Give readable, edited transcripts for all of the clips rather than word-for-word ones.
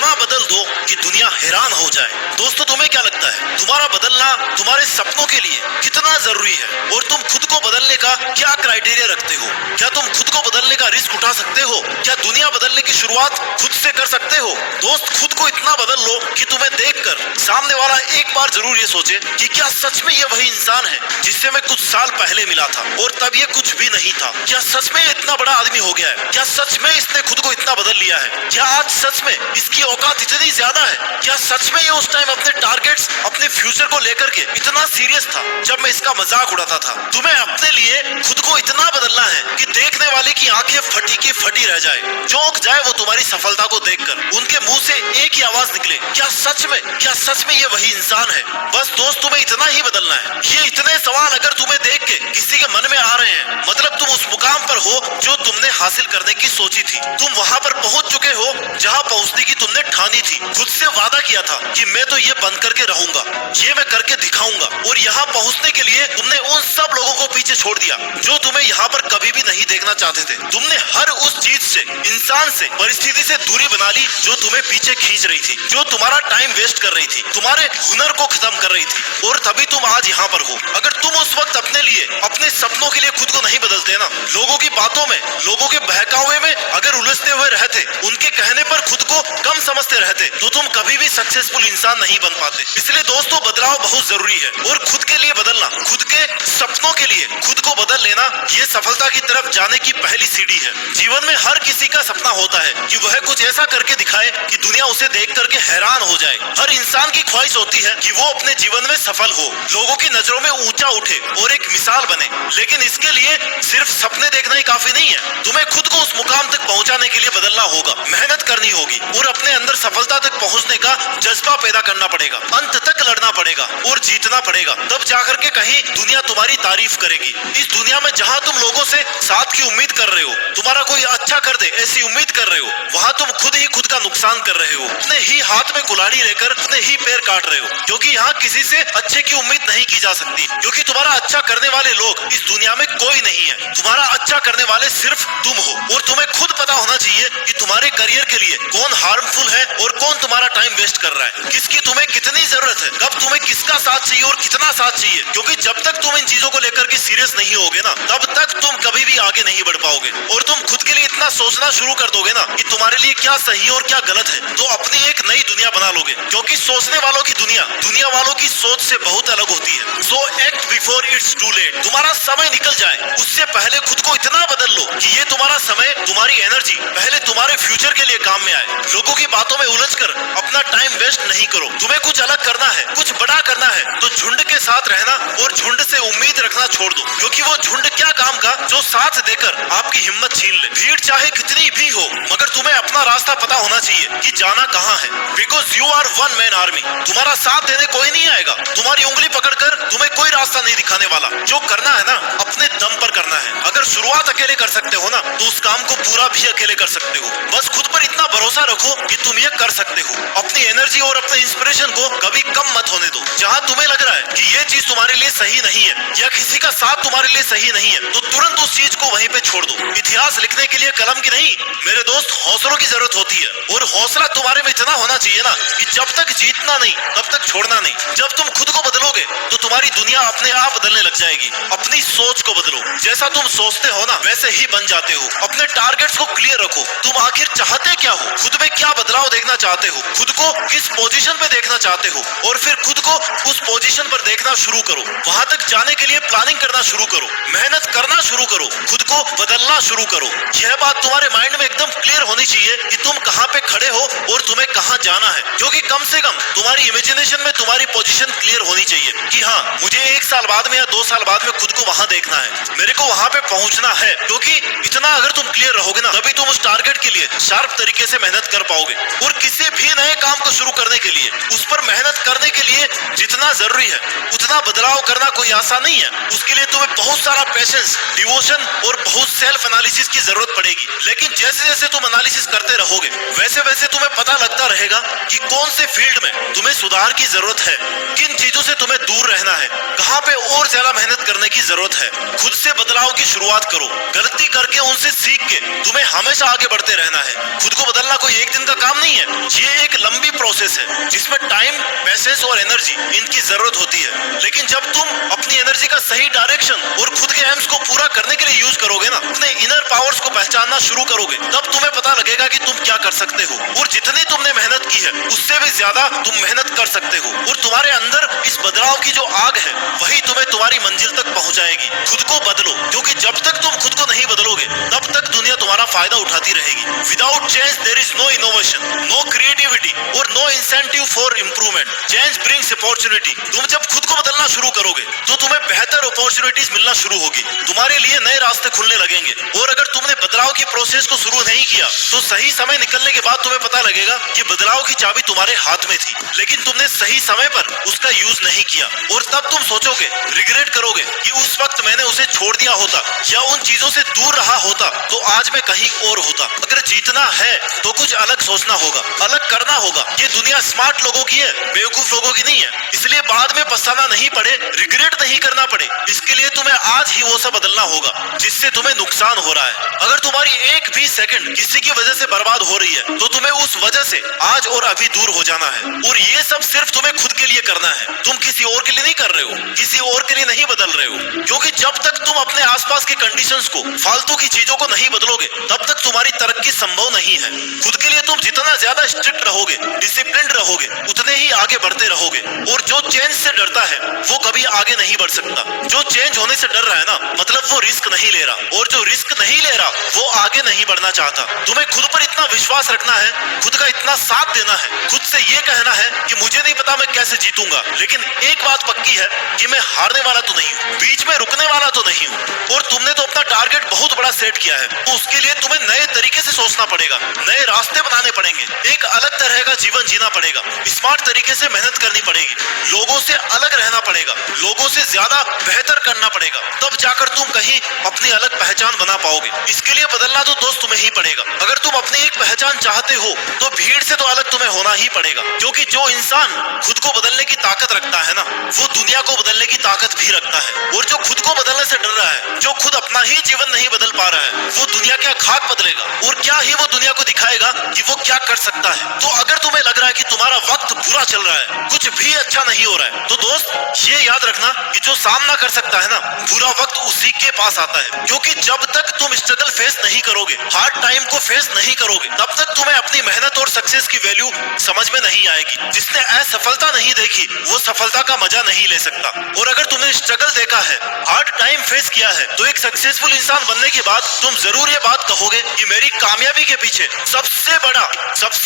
इतना बदल दो कि दुनिया हैरान हो जाए। दोस्तों, तुम्हें क्या लगता है, तुम्हारा बदलना तुम्हारे सपनों के लिए कितना जरूरी है? और तुम खुद को बदलने का क्या क्राइटेरिया रखते हो? क्या तुम खुद को बदलने का रिस्क उठा सकते हो? क्या दुनिया बदलने की शुरुआत खुद से कर सकते हो? दोस्त, खुद को इतना बदल लो कि तुम्हें देखकर सामने वाला एक बार जरूर ये सोचे कि क्या सच में ये वही इंसान है जिससे मैं कुछ साल पहले मिला था और तब ये कुछ भी नहीं था। क्या सच में इतना बड़ा आदमी हो गया है? क्या सच में इसने खुद को इतना बदल लिया है? क्या आज सच में इसकी औकात इतनी ज्यादा है? क्या सच में ये उस टाइम अपने टारगेट्स, अपने फ्यूचर को लेकर के इतना सीरियस था जब मैं इसका मजाक उड़ाता था? तुम्हें अपने लिए खुद को इतना बदलना है कि देखने वाले की आंखें फटी की फटी रह जाए, चौंक जाए वो तुम्हारी सफलता को देखकर। उनके मुंह से एक ही आवाज निकले, क्या सच में ये वही इंसान है? बस दोस्त, तुम्हें इतना ही बदलना है। ये इतने सवाल अगर तुम्हें देख के किसी के मन में आ रहे हैं, मतलब तुम उस मुकाम पर हो जो तुमने हासिल करने की सोची थी। तुम वहां पर पहुंच चुके हो जहां पहुंचने की तुमने ठानी थी। खुद से वादा किया था कि मैं तो ये बंद करके रहूंगा, ये मैं करके दिखाऊंगा। और यहाँ पहुंचने के लिए तुमने उन सब लोगों को पीछे छोड़ दिया जो तुम्हें यहाँ पर कभी भी नहीं देखना चाहते थे। तुमने हर उस चीज से, इंसान से, परिस्थिति से दूरी बना ली जो तुम्हें पीछे खींच रही थी, जो तुम्हारा टाइम वेस्ट कर रही थी, तुम्हारे हुनर को खत्म कर रही थी। और तभी तुम आज यहाँ पर हो। अगर तुम उस वक्त अपने लिए, अपने सपनों के लिए खुद को नहीं बदलते ना, लोगों की बातों में, लोगों के बहकावे में अगर उलझते हुए रहते, उनके कहने पर खुद को कम समझते रहते, तो तुम कभी भी सक्सेसफुल इंसान नहीं बन पाते। इसलिए दोस्तों, बदलाव बहुत जरूरी है और खुद के लिए बदलना, खुद के सपनों के लिए खुद को बदल लेना, ये सफलता की तरफ जाने की पहली सीढ़ी है। जीवन में हर किसी का सपना होता है कि वह कुछ ऐसा करके दिखाए कि दुनिया उसे देख करके हैरान हो जाए। हर इंसान की ख्वाहिश होती है कि वो अपने जीवन में सफल हो, लोगों की नजरों में ऊंचा उठे और एक मिसाल बने। लेकिन इसके लिए सिर्फ सपने देखना ही काफी नहीं है। तुम्हें खुद को उस मुकाम तक पहुंचाने के लिए बदलना होगा, मेहनत करनी होगी और अपने अंदर सफलता तक पहुंचने का जज्बा पैदा करना पड़ेगा। अंत तक लड़ना पड़ेगा और जीतना पड़ेगा, तब जाकर के कहीं दुनिया तुम्हारी तारीफ करेगी। इस दुनिया में जहाँ तुम लोगों से साथ की उम्मीद कर रहे हो, तुम्हारा कोई अच्छा कर दे ऐसी उम्मीद कर रहे हो, वहाँ तुम खुद ही खुद का नुकसान कर रहे हो। अपने ही हाथ में कुल्हाड़ी लेकर अपने ही पैर काट रहे हो, क्योंकि यहाँ किसी से अच्छे की उम्मीद नहीं की जा सकती, क्योंकि तुम्हारा अच्छा करने वाले लोग इस दुनिया में कोई नहीं है। तुम्हारा अच्छा करने वाले सिर्फ तुम हो। और तुम्हें खुद पता होना चाहिए कि तुम्हारे करियर के लिए कौन हार्मफुल है और कौन तुम्हारा टाइम वेस्ट कर रहा है, किसकी तुम्हें कितनी जरूरत है, कब तुम्हें किसका साथ चाहिए और कितना साथ चाहिए। क्योंकि जब तक तुम इन चीजों को लेकर के सीरियस नहीं होगे ना, तब तक तुम कभी भी आगे नहीं बढ़ पाओगे। और तुम खुद के लिए इतना सोचना शुरू कर दोगे ना कि तुम्हारे लिए क्या सही और क्या गलत है, तो अपनी एक नई दुनिया बना लोगे। क्योंकि सोचने वालों की दुनिया दुनिया वालों की सोच से बहुत अलग होती है। So act before it's too late. तुम्हारा समय निकल जाए उससे पहले खुद को इतना बदल लो कि ये तुम्हारा समय, तुम्हारी एनर्जी पहले तुम्हारे फ्यूचर के लिए काम में आए। लोगों की बातों में उलझकर अपना टाइम वेस्ट नहीं करो। तुम्हें कुछ अलग करना है, कुछ बड़ा करना है, तो झुंड के साथ रहना और झुंड से उम्मीद रखना छोड़ दो। क्योंकि वो झुंड क्या काम का जो साथ देकर आपकी हिम्मत छीन ले। भीड़ चाहे कितनी भी हो, मगर तुम्हें अपना रास्ता पता होना चाहिए कि जाना कहाँ है। Because you are one man army. तुम्हारा साथ देने कोई नहीं आएगा, तुम्हारी उंगली पकड़कर तुम्हें कोई रास्ता नहीं दिखाने वाला। जो करना है ना, अपने दम पर करना है। अगर शुरुआत अकेले कर सकते हो ना, तो उस काम को पूरा भी अकेले कर सकते हो। बस खुद पर इतना भरोसा रखो कि तुम ये कर सकते हो। अपनी एनर्जी और अपने इंस्पिरेशन को कभी कम मत होने दो। जहाँ तुम्हें लग रहा है कि ये चीज तुम्हारे लिए सही नहीं है या किसी का साथ तुम्हारे लिए सही नहीं है, तो तुरंत उस चीज को वहीं पे छोड़ दो। इतिहास लिखने के लिए कलम की नहीं, मेरे दोस्त, हौसलों की जरूरत होती है। और हौसला तुम्हारे में इतना होना चाहिए ना कि जब तक जीतना नहीं तब तक छोड़ना नहीं। जब तुम खुद को बदलोगे तो तुम्हारी दुनिया अपने आप बदलने लग जाएगी। अपनी सोच को बदलो, जैसा तुम सोचते हो ना वैसे ही बन जाते हो। अपने टारगेट्स को क्लियर रखो। तुम आखिर चाहते क्या हो, खुद में क्या बदलाव देखना चाहते हो, खुद को किस पोजीशन पे देखना चाहते हो, और फिर खुद को उस पोजीशन पर देखना शुरू करो। वहां तक जाने के लिए प्लानिंग करना शुरू करो, मेहनत करना शुरू करो, खुद को बदलना शुरू करो। यह बात तुम्हारे माइंड में एकदम क्लियर होनी चाहिए कि तुम कहाँ पे खड़े हो और तुम्हें कहाँ जाना है। क्योंकि कम से कम तुम्हारी इमेजिनेशन में तुम्हारी पोजीशन क्लियर होनी चाहिए कि हाँ, मुझे 1 साल बाद में या 2 साल बाद में खुद को वहां देखना है, मेरे को वहां पे पहुंचना है। क्योंकि इतना अगर तुम क्लियर रहोगे ना, तभी तुम उस टारगेट के लिए शार्प तरीके से मेहनत कर पाओगे। और किसी भी नए काम को शुरू करने के लिए, उस पर मेहनत करने के लिए जितना जरूरी है उतना बदलाव करना कोई आसान नहीं है। उसके लिए तुम्हें बहुत सारा पेशेंस, डिवोशन और बहुत सेल्फ एनालिसिस की जरूरत पड़ेगी। लेकिन जैसे जैसे तुम एनालिसिस करते रहोगे, वैसे वैसे तुम्हें पता लगता रहेगा कि कौन से फील्ड में तुम्हें सुधार की जरूरत है किन चीजों से तुम्हें दूर रहना है, कहाँ पे और ज्यादा मेहनत करने की जरूरत है। खुद से बदलाव की शुरुआत करो। गलती करके उनसे सीख के तुम्हें हमेशा आगे बढ़ते रहना है। खुद को बदलना कोई एक दिन का काम नहीं है, ये एक लंबी प्रोसेस है जिसमें टाइम, पैसेंस और एनर्जी इनकी जरूरत होती है। लेकिन जब तुम अपनी एनर्जी का सही डायरेक्शन और खुद के एम्स को पूरा करने के लिए यूज करोगे ना, अपने इनर पावर्स को पहचानना शुरू करोगे, तब तुम्हें पता लगेगा कि तुम क्या कर सकते हो और जितनी तुमने मेहनत की है उससे भी ज्यादा तुम मेहनत कर सकते हो। और तुम्हारे अंदर इस बदलाव की जो आग है वही तुम्हें तुम्हारी मंजिल तक पहुंचाएगी। खुद को बदलो, क्योंकि जब तक तुम खुद को नहीं बदलोगे तब तक दुनिया तुम्हारा फायदा उठाती रहेगी। Without change there is no innovation, no creativity और no incentive for improvement. Change brings opportunity. तुम जब खुद को बदलना शुरू करोगे तो तुम्हें बेहतर अपॉर्चुनिटीज मिलना शुरू होगी, तुम्हारे लिए नए रास्ते खुलने लगेंगे। और अगर तुमने बदलाव की प्रोसेस को शुरू नहीं किया तो सही समय निकलने के बाद तुम्हें पता लगेगा कि बदलाव की चाबी तुम्हारे हाथ में थी, लेकिन तुमने सही समय पर उसका यूज नहीं किया। और तब तुम सोचोगे, रिग्रेट करोगे कि उस वक्त मैंने उसे छोड़ दिया होता या उन चीजों से दूर रहा होता तो आज मैं कहीं और होता। अगर जीतना है तो कुछ अलग सोचना होगा, अलग करना होगा। ये दुनिया स्मार्ट लोगों की है, बेवकूफ लोगों की नहीं है। इसलिए बाद में पछताना नहीं पड़े, रिग्रेट नहीं करना पड़े, इसके लिए तुम्हें आज ही वो सब बदलना होगा जिससे तुम्हें नुकसान हो रहा है। अगर तुम्हारी एक भी सेकंड किसी की वजह से बर्बाद हो रही है तो तुम्हें उस वजह से आज और अभी दूर हो जाना है। और ये सब सिर्फ तुम्हें खुद के लिए करना है, तुम किसी और के लिए नहीं कर रहे हो, किसी और के लिए नहीं बदल रहे हो। क्योंकि जब तक तुम अपने आसपास के कंडीशंस को, फालतू की चीजों को नहीं बदलोगे तब तक तुम्हारी तरक्की संभव नहीं है। खुद के लिए तुम जितना ज्यादा स्ट्रिक्ट रहोगे, डिसिप्लिन रहोगे, उतने ही आगे बढ़ते रहोगे। और जो चेंज से डरता है वो कभी आगे नहीं बढ़ सकता। जो चेंज होने से डर रहा है ना, मतलब वो रिस्क नहीं ले रहा, और जो रिस्क नहीं ले रहा वो आगे नहीं बढ़ना चाहता। तुम्हें खुद पर इतना विश्वास रखना है, खुद का इतना साथ देना है, खुद से ये कहना है कि मुझे नहीं पता मैं कैसे जीतूंगा, लेकिन एक बात पक्की है कि मैं हारने वाला तो नहीं हूँ, बीच में रुकने वाला तो नहीं हूँ। और तुमने तो अपना टारगेट बहुत बड़ा सेट किया है, तो उसके लिए तुम्हें नए तरीके से सोचना पड़ेगा, नए रास्ते बनाने पड़ेंगे, एक अलग तरह का जीवन जीना पड़ेगा, स्मार्ट तरीके से मेहनत करनी पड़ेगी, लोगों से अलग रहना पड़ेगा, लोगों से ज्यादा बेहतर करना पड़ेगा, तब जाकर तुम कहीं अपनी अलग पहचान बना पाओगे। इसके लिए बदलना तो दोस्त तुम्हें ही पड़ेगा। अगर तुम अपनी एक पहचान चाहते हो तो भीड़ से तो अलग तुम्हें होना ही पड़ेगा, क्योंकि जो इंसान खुद को बदलने की ताकत रखता है ना, वो दुनिया को बदलने की ताकत भी रखता है। और जो खुद को बदलने से डर रहा है, जो खुद अपना ही जीवन नहीं बदल पा रहा है, वो दुनिया क्या खाक बदलेगा और क्या ही वो दुनिया को दिखाएगा कि वो क्या कर सकता है। तो अगर तुम्हें लग रहा है कि तुम्हारा वक्त बुरा चल रहा है, कुछ भी अच्छा नहीं हो रहा है, तो दोस्त ये याद रखना कि जो सामना कर सकता है ना, बुरा वक्त उसी के पास आता है। क्योंकि जब तक तुम स्ट्रगल फेस नहीं करोगे, हार्ड टाइम को फेस नहीं करोगे, तब तक तुम्हें अपनी मेहनत और सक्सेस की वैल्यू समझ में नहीं आएगी। जिसने असफलता नहीं देखी वो सफलता का मजा नहीं ले सकता। और अगर तुमने स्ट्रगल देखा है, हार्ड टाइम फेस किया है, तो एक सक्सेसफुल इंसान बनने के बाद तुम जरूर ये बात कहोगे कि मेरी कामयाबी के पीछे सबसे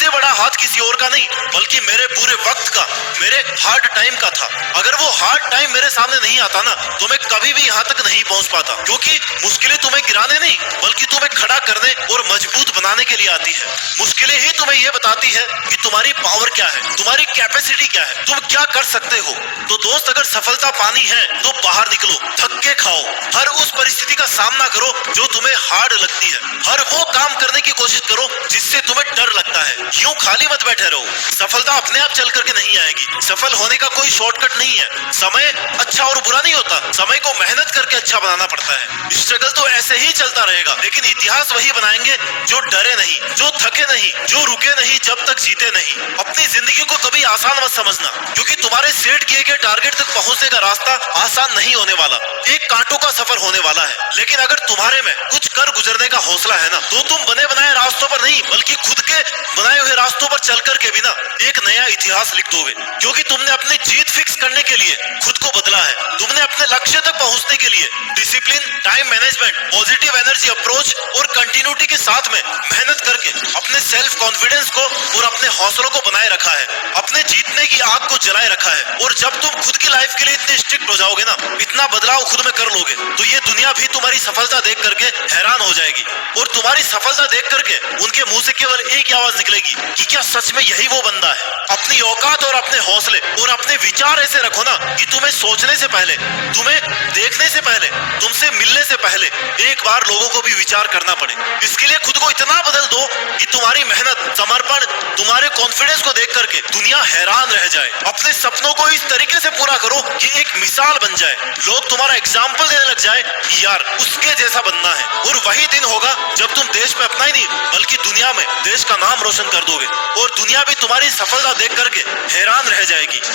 बड़ा हाथ किसी और का नहीं, बल्कि मेरे बुरे वक्त का, मेरे हार्ड टाइम का था। अगर वो हार्ड टाइम मेरे सामने नहीं आता ना, तो मैं कभी भी यहाँ तक नहीं पहुंच पाता। क्योंकि मुश्किलें तुम्हें गिराने नहीं, बल्कि तुम्हें खड़ा करने और मजबूत बनाने के लिए आती है। मुश्किलें ही तुम्हें यह बताती है कि तुम्हारी पावर क्या है, तुम्हारी कैपेसिटी क्या है, तुम क्या कर सकते हो। तो दोस्त, अगर सफलता पानी है तो बाहर निकलो, धक्के खाओ, हर उस परिस्थिति का सामना करो जो तुम्हें हार्ड लगती है, हर वो काम करने की कोशिश करो जिससे तुम्हें डर लगता है। यूं खाली मत बैठे रहो। सफलता अपने आप चल करके नहीं आएगी, सफल होने का कोई शॉर्टकट नहीं है। समय अच्छा और बुरा नहीं होता, समय को मेहनत करके अच्छा बनाना पड़ता है। स्ट्रगल तो ऐसे ही चलता रहेगा, लेकिन इतिहास वही बनाएंगे जो डरे नहीं, जो थके नहीं, जो रुके नहीं जब तक जीते नहीं। अपनी जिंदगी को कभी आसान मत समझना, क्योंकि तुम्हारे सेट किए गए टारगेट तक पहुंचने का रास्ता आसान नहीं होने वाला, एक कांटों का सफर होने वाला है। लेकिन अगर तुम्हारे में कुछ कर गुजरने का हौसला है ना, तो तुम बने बनाए रास्तों पर नहीं, बल्कि खुद के बनाए हुए रास्तों पर चल करके भी ना एक नया इतिहास लिख दोगे। क्योंकि तुमने अपनी जीत फिक्स करने के लिए खुद को बदला है, तुमने अपने लक्ष्य तक पहुंचने के लिए discipline, time management, positive energy approach और कंटिन्यूटी के साथ में मेहनत करके अपने सेल्फ कॉन्फिडेंस को और अपने हौसलों को बनाए रखा है, अपने जीतने की आग को जलाए रखा है। और जब तुम खुद की लाइफ के लिए इतने स्ट्रिक्ट हो जाओगे ना, इतना बदलाव खुद में कर लोगे, तो ये दुनिया भी तुम्हारी सफलता देख करके हैरान हो जाएगी। और तुम्हारी सफलता देख करके उनके मुंह से केवल एक ही आवाज निकलेगी कि क्या सच में यही वो बंदा है। अपनी औकात और अपने हौसले और अपने विचार ऐसे रखो ना कि तुम्हें सोचने से पहले, तुम्हें देखने से पहले, तुमसे मिलने से पहले एक बार लोगों को भी विचार करना पड़े। इसके लिए खुद को इतना बदल दो कि तुम्हारी मेहनत, समर्पण तुम्हारे कॉन्फिडेंस को देख करके दुनिया हैरान रह जाए। अपने सपनों को इस तरीके से पूरा करो कि एक मिसाल बन जाए, लोग तुम्हारा एग्जाम्पल देने लग जाए, यार उसके जैसा बनना है। और वही दिन होगा जब तुम देश में अपना ही नहीं बल्कि दुनिया में देश का नाम रोशन कर दोगे और दुनिया भी तुम्हारी सफलता देख करके हैरान रह जाएगी।